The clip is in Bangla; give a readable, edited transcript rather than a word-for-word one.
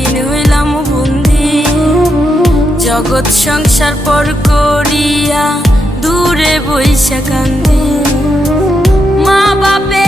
দিন হইলাম বন্দি। জগৎ সংসার পর করিয়া দূরে বইসা কান্দি। মা বাপে